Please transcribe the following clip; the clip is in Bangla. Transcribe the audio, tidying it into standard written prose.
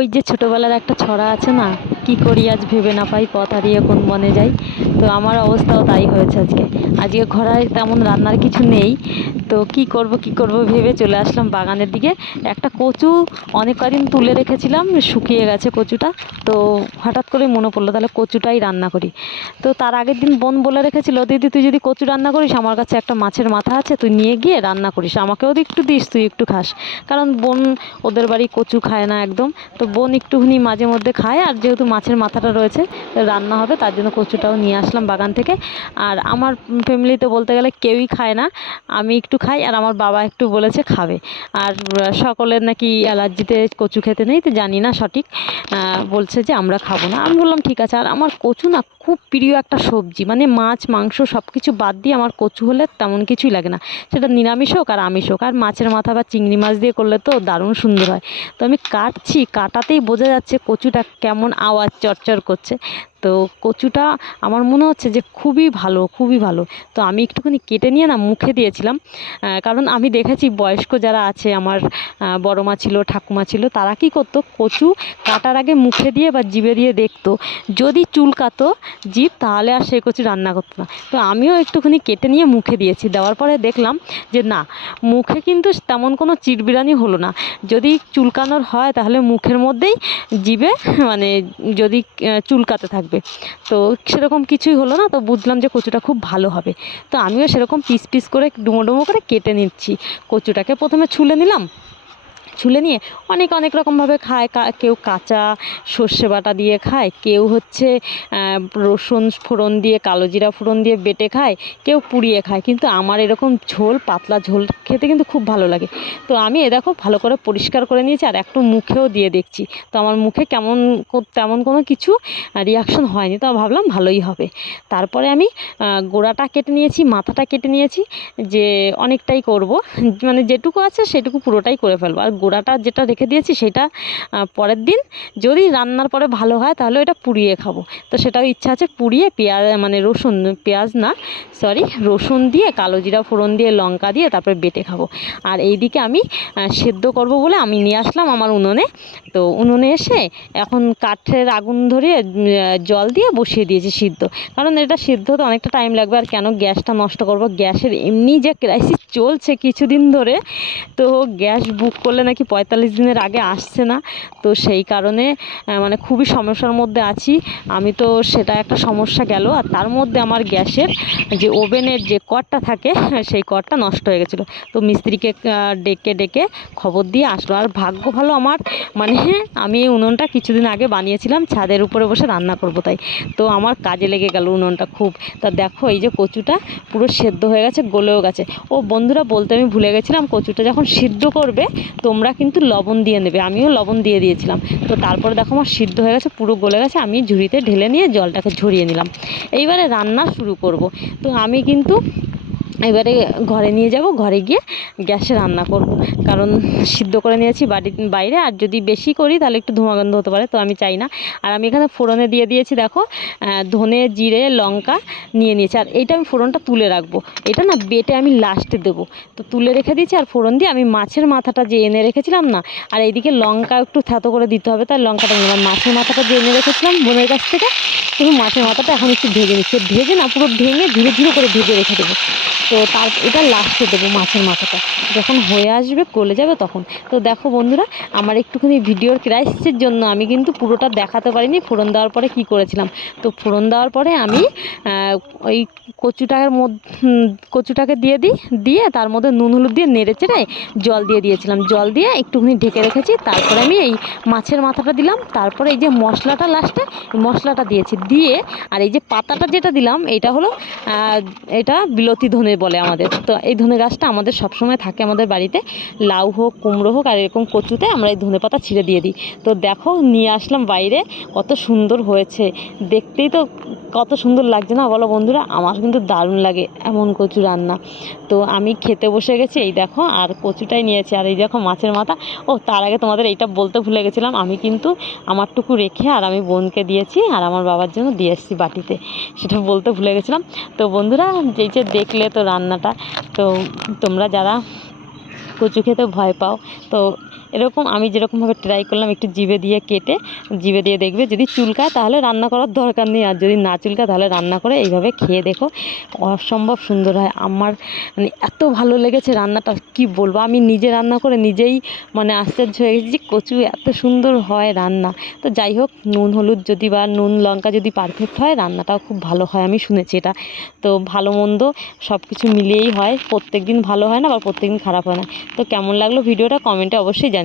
ওই যে ছোটোবেলার একটা ছড়া আছে না, কি করি আজ ভেবে না পাই, পথ হারিয়ে কোন বনে যাই। তো আমার অবস্থাও তাই হয়েছে আজকে। আজকে ঘরে তেমন রান্নার কিছু নেই, তো কি করব ভেবে চলে আসলাম বাগানের দিকে। একটা কচু অনেক কদিন তুলে রেখেছিলাম, শুকিয়ে গেছে কচুটা। তো হঠাৎ করে মনে পড়লো তাহলে কচুটাই রান্না করি। তো তার আগের দিন বোন বলে রেখেছিল, দিদি তুই যদি কচু রান্না করিস, আমার কাছে একটা মাছের মাথা আছে, তুই নিয়ে গিয়ে রান্না করিস, আমাকেও একটু দিস, তুই একটু খাস। কারণ বোন ওদের বাড়ি কচু খায় না একদম, তো বোন একটুখানি মাঝে মধ্যে খায়, আর যেহেতু মাছের মাথাটা রয়েছে রান্না হবে, তার জন্য কচুটাও নিয়ে আসলাম বাগান থেকে। আর আমার ফ্যামিলিতে বলতে গেলে কেউই খায় না, আমি একটু খাই আর আমার বাবা একটু বলেছে খাবে। আর সকলের নাকি অ্যালার্জিতে কচু খেতে নেই, তো জানি না সঠিক, বলছে যে আমরা খাবো না। আমি বললাম ঠিক আছে। আর আমার কচু না খুব প্রিয় একটা সবজি, মানে মাছ মাংস সব কিছু বাদ দিয়ে আমার কচু হলে তেমন কিছুই লাগে না, সেটা নিরামিষ হোক আর আমিষ হোক। আর মাছের মাথা বা চিংড়ি মাছ দিয়ে করলে তো দারুণ সুন্দর হয়। তো আমি কাটছি, কাটাতেই বোঝা যাচ্ছে কচুটা কেমন আওয়াজ চরচর করছে। তো কচুটা আমার মনে হচ্ছে যে খুবই ভালো, খুবই ভালো। তো আমি একটুখানি কেটে নিয়ে না মুখে দিয়েছিলাম, কারণ আমি দেখেছি বয়স্ক যারা আছে আমার, বড় মা ছিল, ঠাকুমা ছিল, তারা কী করতো, কচু কাটার আগে মুখে দিয়ে বা জিভে দিয়ে দেখতো, যদি চুলকাতো জিভ তাহলে আর সেই কচু রান্না করতো না। তো আমিও একটুখানি কেটে নিয়ে মুখে দিয়েছি, দেওয়ার পরে দেখলাম যে না, মুখে কিন্তু তেমন কোনো চিরবিরানি হলো না। যদি চুলকানোর হয় তাহলে মুখের মধ্যেই, জিভে মানে যদি চুলকাতে থাকবে, তো সেরকম কিছুই হলো না। তো বুঝলাম যে কচুটা খুব ভালো হবে। তো আমিও সেরকম পিস পিস করে ডুমো ডুমো করে কেটে নিচ্ছি। কচুটাকে প্রথমে ছুলে নিলাম, ছুলে নিয়ে অনেক অনেক রকমভাবে খায়, কেউ কাঁচা সর্ষে বাটা দিয়ে খায়, কেউ হচ্ছে রসুন ফোড়ন দিয়ে, কালো জিরা ফোড়ন দিয়ে বেটে খায়, কেউ পুড়িয়ে খায়। কিন্তু আমার এরকম ঝোল, পাতলা ঝোল খেতে কিন্তু খুব ভালো লাগে। তো আমি দেখো ভালো করে পরিষ্কার করে নিয়েছি, আর একটু মুখেও দিয়ে দেখছি। তো আমার মুখে কেমন, তেমন কোনো কিছু রিয়াকশন হয়নি, তো ভাবলাম ভালোই হবে। তারপরে আমি গোড়াটা কেটে নিয়েছি, মাথাটা কেটে নিয়েছি, যে অনেকটাই করব, মানে যেটুকু আছে সেটুকু পুরোটাই করে ফেলবো। আর গোড়াটা যেটা রেখে দিয়েছি সেটা পরের দিন যদি রান্নার পরে ভালো হয় তাহলে ওটা পুড়িয়ে খাবো। তো সেটাও ইচ্ছা আছে, পুড়িয়ে পেঁয়াজ, মানে রসুন, পেঁয়াজ না সরি, রসুন দিয়ে, কালো জিরা ফোড়ন দিয়ে, লঙ্কা দিয়ে তারপরে বেটে খাবো। আর এইদিকে আমি সেদ্ধ করব বলে আমি নিয়ে আসলাম আমার উনুনে। তো উনুনে এসে এখন কাঠের আগুন ধরিয়ে জল দিয়ে বসিয়ে দিয়েছি সিদ্ধ, কারণ এটা সিদ্ধ তো অনেকটা টাইম লাগবে, আর কেন গ্যাসটা নষ্ট করব। গ্যাসের এমনি যে ক্রাইসিস চলছে কিছুদিন ধরে, তো গ্যাস বুক করলে নাকি 45 দিনের আগে আসছে না। তো সেই কারণে মানে খুবই সমস্যার মধ্যে আছি আমি। তো সেটা একটা সমস্যা গেল, আর তার মধ্যে আমার গ্যাসের যে ওভেনের যে কর্ডটা থাকে সেই কর্ডটা নষ্ট হয়ে গেছিলো। তো মিস্ত্রিকে ডেকে ডেকে খবর দিয়ে আসলো। আর ভাগ্য ভালো আমার, মানে আমি এই উনুনটা কিছুদিন আগে বানিয়েছিলাম ছাদের উপরে বসে রান্না করব তাই। তো আমার কাজে লেগে গেল উনুনটা খুব। তা দেখো এই যে কচুটা পুরো সেদ্ধ হয়ে গেছে, গলেও গেছে। ও বন্ধুরা, বলতে আমি ভুলে গেছিলাম, কচুটা যখন সিদ্ধ করবে তোমরা কিন্তু লবণ দিয়ে নেবে, আমিও লবণ দিয়ে দিয়েছিলাম। তো তারপরে দেখো আমার সিদ্ধ হয়ে গেছে, পুরো গলে গেছে। আমি ঝুড়িতে ঢেলে নিয়ে জলটাকে ঝরিয়ে নিলাম। এইবারে রান্না শুরু করব। তো আমি কিন্তু এবারে ঘরে নিয়ে যাব, ঘরে গিয়ে গ্যাসে রান্না করব, কারণ সিদ্ধ করে নিয়েছি বাইরে, আর যদি বেশি করি তাহলে একটু ধোঁয়াগন্ধ হতে পারে, তো আমি চাই না। আর আমি এখানে ফোড়নে দিয়ে দিয়েছি দেখো, ধনে জিরে লঙ্কা নিয়ে নিয়েছি। আর এইটা আমি ফোড়নটা তুলে রাখবো, এটা না বেটে আমি লাস্টে দেবো। তো তুলে রেখে দিয়েছি, আর ফোড়ন দিয়ে আমি মাছের মাথাটা যে এনে রেখেছিলাম না, আর এইদিকে লঙ্কা একটু থ্যাতো করে দিতে হবে, তাই লঙ্কাটা নিলাম। মাছের মাথাটা যে এনে রেখেছিলাম বোনের কাছ থেকে, শুধু মাছের মাথাটা এখন একটু ভেজে নিচ্ছি, ভেজে না পুরো ভেঙে ঝুড়ো ঝুড়ো করে ভেজে রেখে দেবো। তো এটা লাস্টে দেবো মাছের মাথাটা, যখন হয়ে আসবে গলে যাবে তখন। তো দেখো বন্ধুরা, আমার একটুখানি ভিডিওর ক্রাইসিসের জন্য আমি কিন্তু পুরোটা দেখাতে পারিনি ফোড়ন দেওয়ার পরে কি করেছিলাম। তো ফোড়ন দেওয়ার পরে আমি ওই কচুটাকে দিয়ে তার মধ্যে নুন হলুদ দিয়ে নেড়ে চেড়ে জল দিয়ে দিয়েছিলাম, জল দিয়ে একটুখানি ঢেকে রেখেছি। তারপরে আমি এই মাছের মাথাটা দিলাম, তারপরে এই যে মশলাটা লাস্টে মশলাটা দিয়েছি, দিয়ে আর এই যে পাতাটা যেটা দিলাম এটা হলো এটা বিলতি ধনে বলে আমাদের। তো এই ধনে গাছটা আমাদের সবসময় থাকে আমাদের বাড়িতে, লাউ হোক কুমড়ো হোক, আর এরকম কচুতে আমরা এই ধনে পাতা ছিঁড়ে দিয়ে দিই। তো দেখো নিয়ে আসলাম বাইরে, কত সুন্দর হয়েছে দেখতেই, তো কত সুন্দর লাগছে না বলো বন্ধুরা? আমার কিন্তু দারুণ লাগে এমন কচু রান্না। তো আমি খেতে বসে গেছি, এই দেখো, আর কচুটাই নিয়েছি, আর এই দেখো মাছের মাথা। ও তার আগে তোমাদের এইটা বলতে ভুলে গেছিলাম, আমি কিন্তু আমারটুকু রেখে আর আমি বোনকে দিয়েছি, আর আমার বাবার জন্য দিয়ে এসেছি বাটিতে, সেটা বলতে ভুলে গেছিলাম। তো বন্ধুরা, যেই যে দেখলে তো রান্নাটা, তো তোমরা যারা কচু খেতে ভয় পাও, তো এরকম আমি যেরকমভাবে ট্রাই করলাম, একটু জিভে দিয়ে কেটে জিভে দিয়ে দেখবে, যদি চুলকায় তাহলে রান্না করার দরকার নেই, আর যদি না চুলকায় তাহলে রান্না করে এইভাবে খেয়ে দেখো, অসম্ভব সুন্দর হয়। আমার মানে এত ভালো লেগেছে রান্নাটা, কি বলবো, আমি নিজে রান্না করে নিজেই মানে আশ্চর্য হয়ে গেছি যে কচু এত সুন্দর হয় রান্না। তো যাই হোক, নুন হলুদ যদি বা নুন লঙ্কা যদি পারফেক্ট হয় রান্নাটাও খুব ভালো হয়, আমি শুনেছি এটা। তো ভালো মন্দ সব কিছু মিলিয়েই হয়, প্রত্যেক দিন ভালো হয় না বা প্রত্যেক দিন খারাপ হয় না। তো কেমন লাগলো ভিডিওটা কমেন্টে অবশ্যই জানিও।